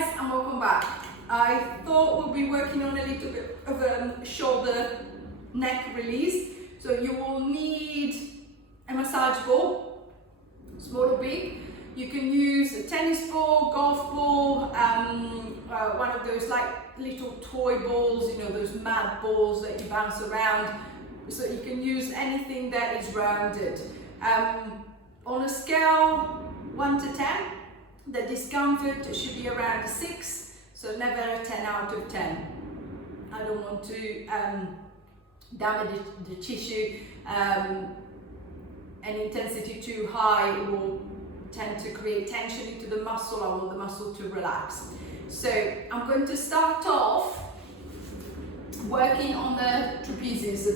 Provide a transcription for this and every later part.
guys, and welcome back. I thought we'll be working on a little bit of a shoulder neck release. So you will need a massage ball, small or big. You can use a tennis ball, golf ball, one of those like little toy balls, you know, those mad balls that you bounce around. So you can use anything that is rounded. On a scale 1 to 10, the discomfort should be around a 6, so never a 10 out of 10. I don't want to damage the tissue. An intensity too high will tend to create tension into the muscle. I want the muscle to relax. So I'm going to start off working on the trapezius, so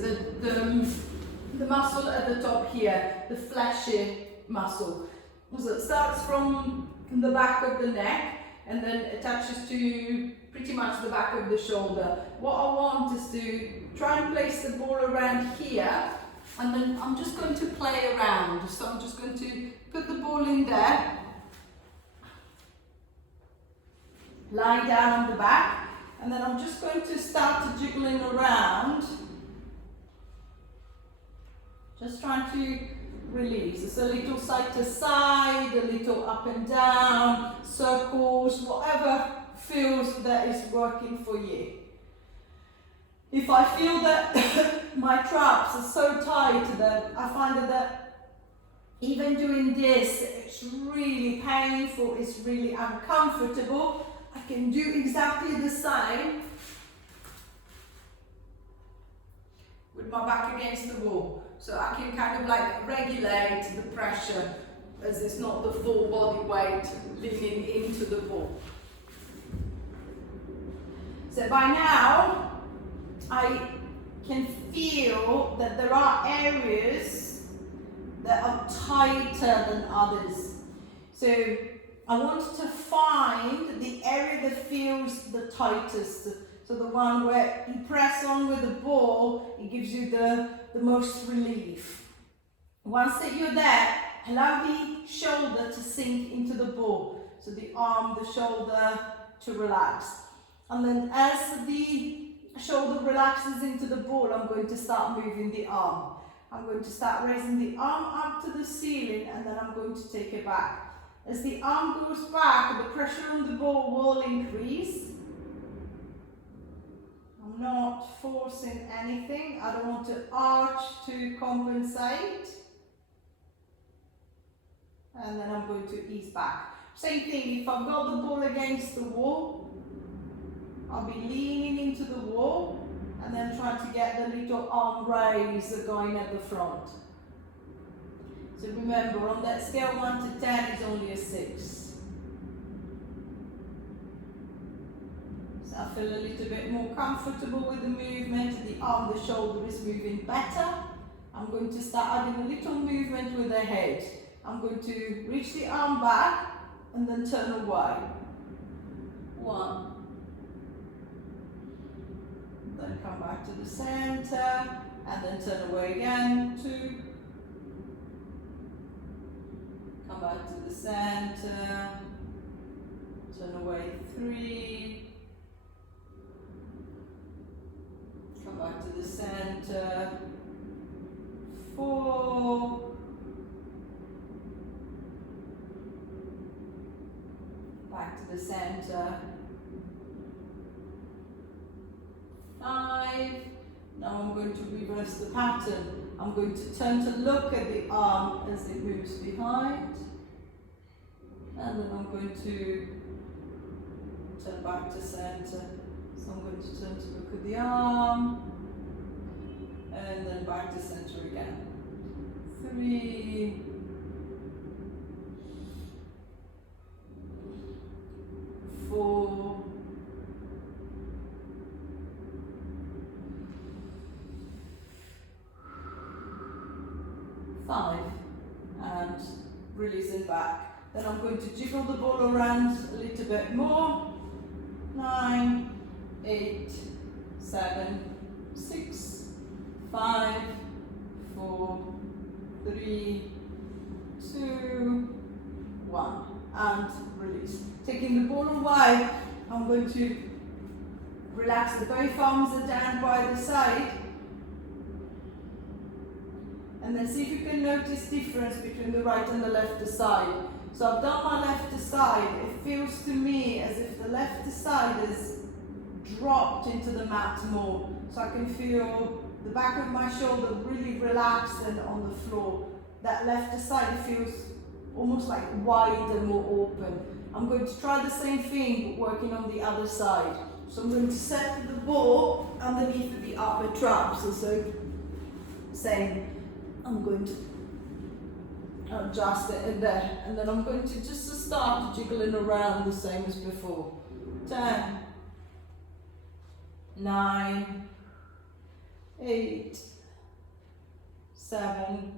the muscle at the top here, the fleshy muscle. So it starts from the back of the neck and then attaches to pretty much the back of the shoulder. What I want is to try and place the ball around here, and then I'm just going to play around. So I'm just going to put the ball in there, lie down on the back, and then I'm just going to start jiggling around, just trying to release. It's a little side to side, a little up and down, circles, whatever feels that is working for you. If I feel that my traps are so tight that I find that even doing this, it's really painful, it's really uncomfortable, I can do exactly the same with my back against the wall. So I can kind of like regulate the pressure as it's not the full body weight leaning into the ball. So by now, I can feel that there are areas that are tighter than others. So I want to find the area that feels the tightest. So the one where you press on with the ball, it gives you the most relief. Once that you're there, allow the shoulder to sink into the ball. So the arm, the shoulder to relax. And then as the shoulder relaxes into the ball, I'm going to start moving the arm. I'm going to start raising the arm up to the ceiling, and then I'm going to take it back. As the arm goes back, the pressure on the ball will increase. I'm not forcing anything. I don't want to arch to compensate. And then I'm going to ease back. Same thing, if I've got the ball against the wall, I'll be leaning into the wall and then trying to get the little arm raise going at the front. So remember, on that scale 1 to 10 is only a 6. So I feel a little bit more comfortable with the movement. The arm, the shoulder is moving better. I'm going to start adding a little movement with the head. I'm going to reach the arm back and then turn away. 1. Then come back to the center and then turn away again. 2. Come back to the center, turn away. 3. Come back to the center. 4. Back to the center. 5. Now I'm going to reverse the pattern. I'm going to turn to look at the arm as it moves behind. And then I'm going to turn back to center. So I'm going to turn to look at the arm. And then back to center again. 3. 4. 5. And releasing back. Then I'm going to jiggle the ball around a little bit more. 9, 8, 7, 6, 5, 4, 3, 2, 1. and release. Taking the ball away, I'm going to relax the both arms are down by the side. And then see if you can notice difference between the right and the left side. So I've done my left side. It feels to me as if the left side is dropped into the mat more. So I can feel the back of my shoulder really relaxed and on the floor. That left side feels almost like wide and more open. I'm going to try the same thing, but working on the other side. So I'm going to set the ball underneath the upper traps. So same. I'm going to adjust it in there, and then I'm going to just start jiggling around the same as before. 10, 9, 8, 7,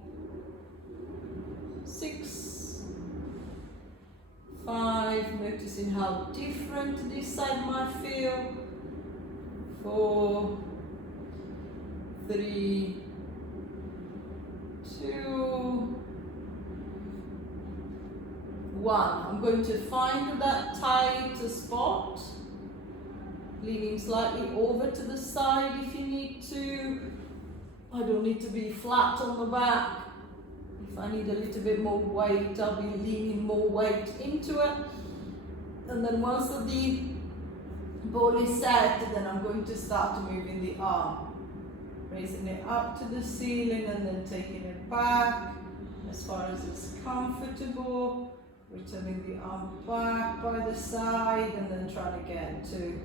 6, 5, noticing how different this side might feel. 4, 3, 2, 1. I'm going to find that tight spot, leaning slightly over to the side if you need to. I don't need to be flat on the back. If I need a little bit more weight, I'll be leaning more weight into it. And then once the ball is set, then I'm going to start moving the arm. Raising it up to the ceiling and then taking it back as far as it's comfortable. Returning the arm back by the side and then trying again. 2,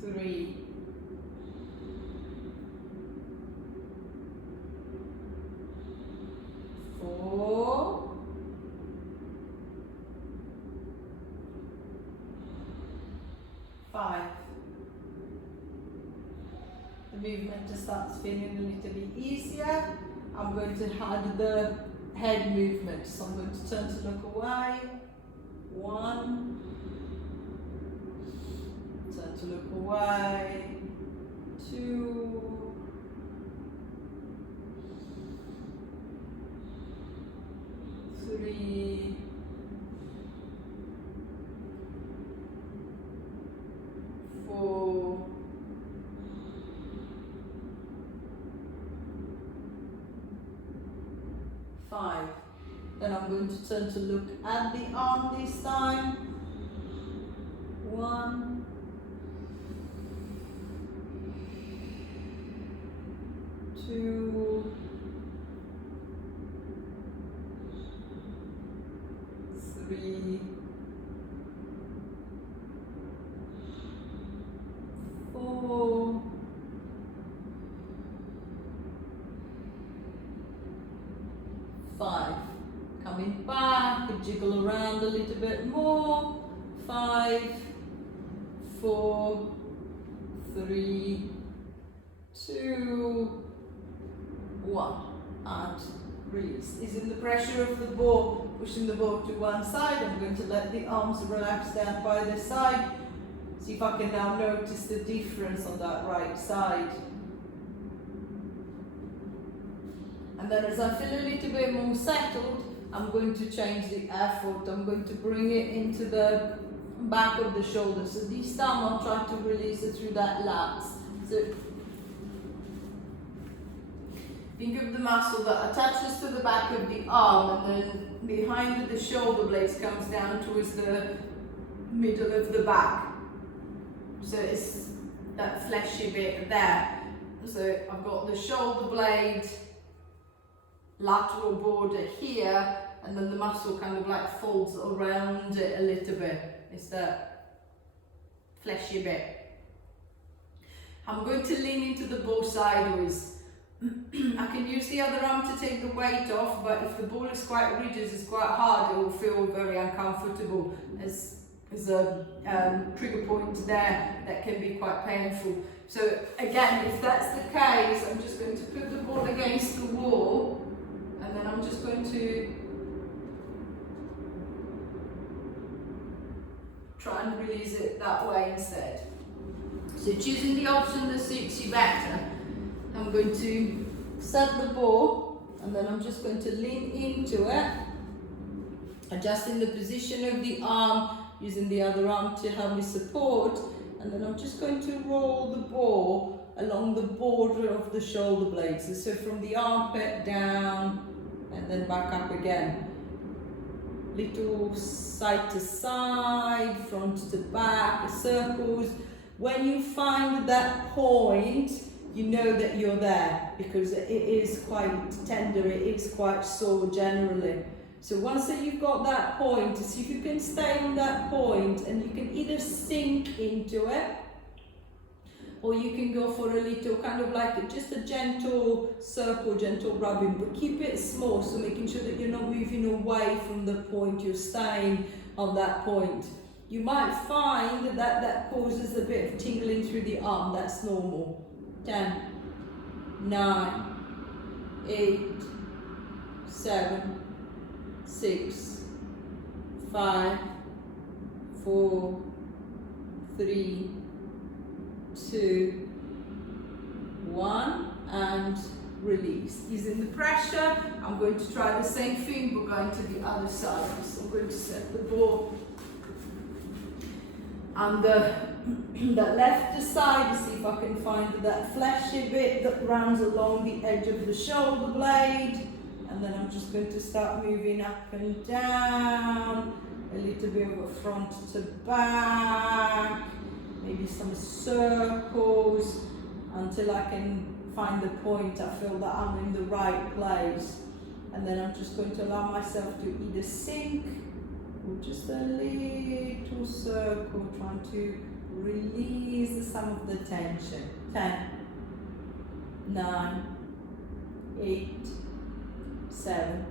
3, 4, 5. The movement just starts feeling a little bit easier. I'm going to add the head movement. So I'm going to turn to look away. 1. Turn to look away. 2. 3. 4. 5. Then I'm going to turn to look at the arm this time. 1. 2. 3. 4. 5. Coming back, jiggle around a little bit more. 5, 4, 3, 2, 1. And release. Isn't the pressure of the ball pushing the ball to one side? I'm going to let the arms relax down by the side. See if I can now notice the difference on that right side. And then as I feel a little bit more settled, I'm going to change the effort. I'm going to bring it into the back of the shoulder. So this time I'll try to release it through that lats. So think of the muscle that attaches to the back of the arm, and then behind the shoulder blades comes down towards the middle of the back. So it's that fleshy bit there. So I've got the shoulder blade, lateral border here, and then the muscle kind of like folds around it a little bit. It's that fleshy bit. I'm going to lean into the ball sideways. I can use the other arm to take the weight off, but if the ball is quite rigid, it's quite hard, it will feel very uncomfortable. There's a trigger point there that can be quite painful. So again, if that's the case, I'm just going to put the ball against the wall, and then I'm just going to try and release it that way instead. So choosing the option that suits you better. I'm going to set the ball, and then I'm just going to lean into it, adjusting the position of the arm, using the other arm to help me support, and then I'm just going to roll the ball along the border of the shoulder blades. So from the armpit down and then back up again. Little side to side, front to back, circles. When you find that point, you know that you're there, because it is quite tender, it is quite sore generally. So once that you've got that point, see if you can stay on that point, and you can either sink into it, or you can go for a little kind of like just a gentle circle, gentle rubbing, but keep it small, so making sure that you're not moving away from the point, you're staying on that point. You might find that that causes a bit of tingling through the arm, that's normal. 10, 9, 8, 7, 6, 5, 4, 3, 2, 1, and release. Easing the pressure. I'm going to try the same thing, but going to the other side. So I'm going to set the ball on the left side to see if I can find that fleshy bit that runs along the edge of the shoulder blade. And then I'm just going to start moving up and down, a little bit of a front to back, maybe some circles, until I can find the point. I feel that I'm in the right place. And then I'm just going to allow myself to either sink or just a little circle, trying to release some of the tension. 10, 9, 8, 7,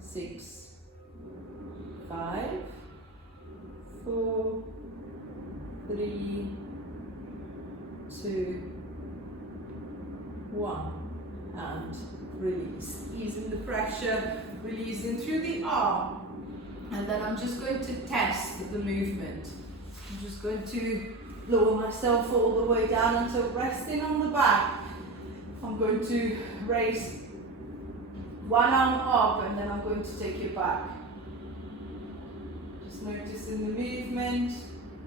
6, 5, 4, 3, 2, 1, and release. Easing the pressure, releasing through the arm. And then I'm just going to test the movement. I'm just going to lower myself all the way down until resting on the back. I'm going to raise one arm up, and then I'm going to take it back. Just noticing the movement.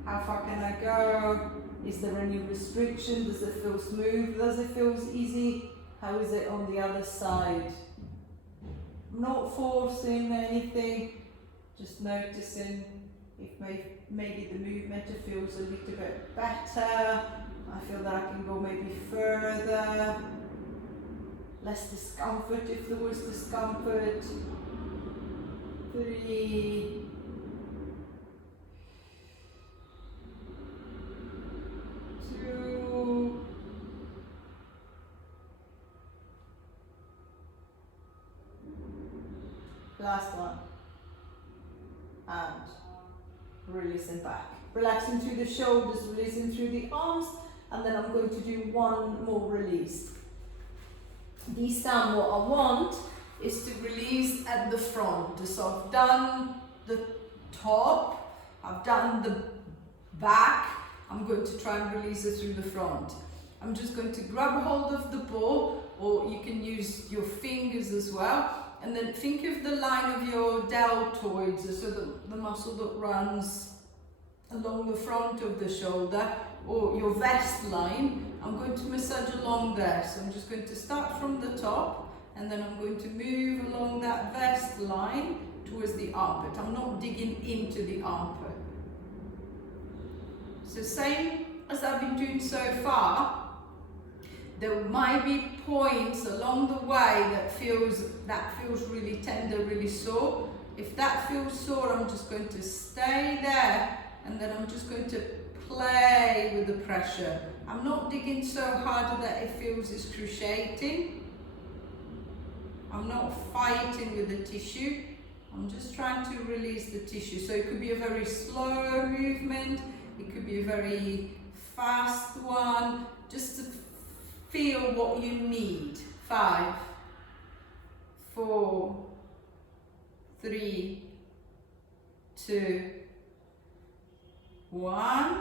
How far can I go? Is there any restriction? Does it feel smooth? Does it feel easy? How is it on the other side? I'm not forcing anything, just noticing if maybe the movement feels a little bit better. I feel that I can go maybe further. Less discomfort if there was discomfort. 3, 2, last one, and releasing back. Relaxing through the shoulders, releasing through the arms, and then I'm going to do one more release. This time what I want is to release at the front. So I've done the top, I've done the back, I'm going to try and release it through the front. I'm just going to grab a hold of the ball, or you can use your fingers as well, and then think of the line of your deltoids, so the muscle that runs along the front of the shoulder, or your vest line. I'm going to massage along there. So I'm just going to start from the top, and then I'm going to move along that vest line towards the armpit. I'm not digging into the armpit. So same as I've been doing so far, there might be points along the way that feels really tender, really sore. If that feels sore, I'm just going to stay there, and then I'm just going to play with the pressure. I'm not digging so hard that it feels excruciating. I'm not fighting with the tissue. I'm just trying to release the tissue. So it could be a very slow movement. It could be a very fast one. Just to feel what you need. 5, 4, 3, 2, 1,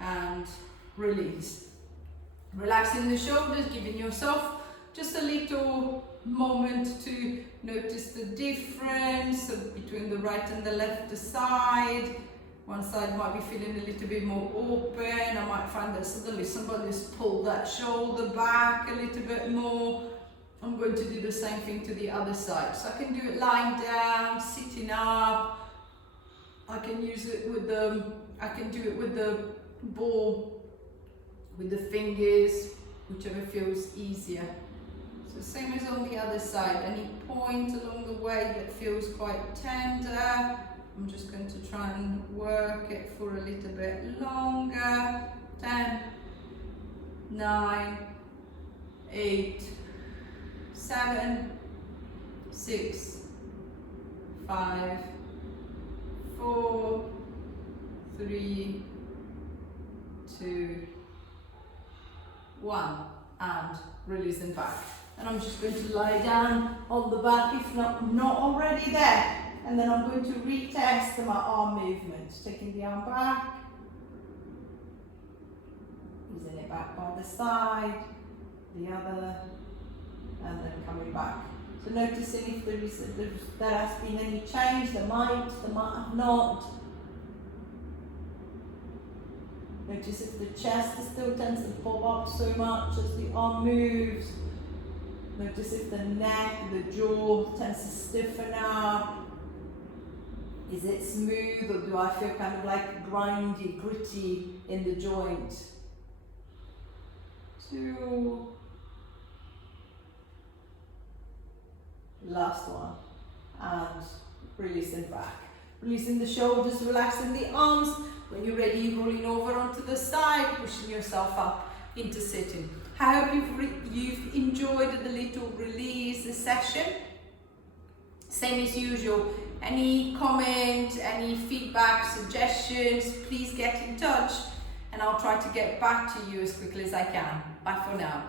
and release. Relaxing the the shoulders, giving yourself just a little moment to notice the difference between the right and the left side. One side might be feeling a little bit more open. I might find that suddenly somebody's pulled that shoulder back a little bit more. I'm going to do the same thing to the other side. So I can do it lying down, sitting up. I can use it with I can do it with the ball, with the fingers, whichever feels easier. So same as on the other side. Any point along the way that feels quite tender, I'm just going to try and work it for a little bit longer. 10, 9, 8, 7, 6, 5, 4, 3, 2, 1, and releasing back. And I'm just going to lie down on the back if not already there. And then I'm going to retest my arm movement, taking the arm back, using it back by the side, the other, and then coming back. So noticing if there has been any change, there might have not. Notice if the chest still tends to bob up so much as the arm moves. Notice if the neck, the jaw tends to stiffen up. Is it smooth, or do I feel kind of like grindy, gritty in the joint? 2. Last one. And releasing back. Releasing the shoulders, relaxing the arms. When you're ready, rolling over onto the side, pushing yourself up into sitting. I hope you've enjoyed the little release session. Same as usual. Any comment, any feedback, suggestions, please get in touch and I'll try to get back to you as quickly as I can. Bye for now.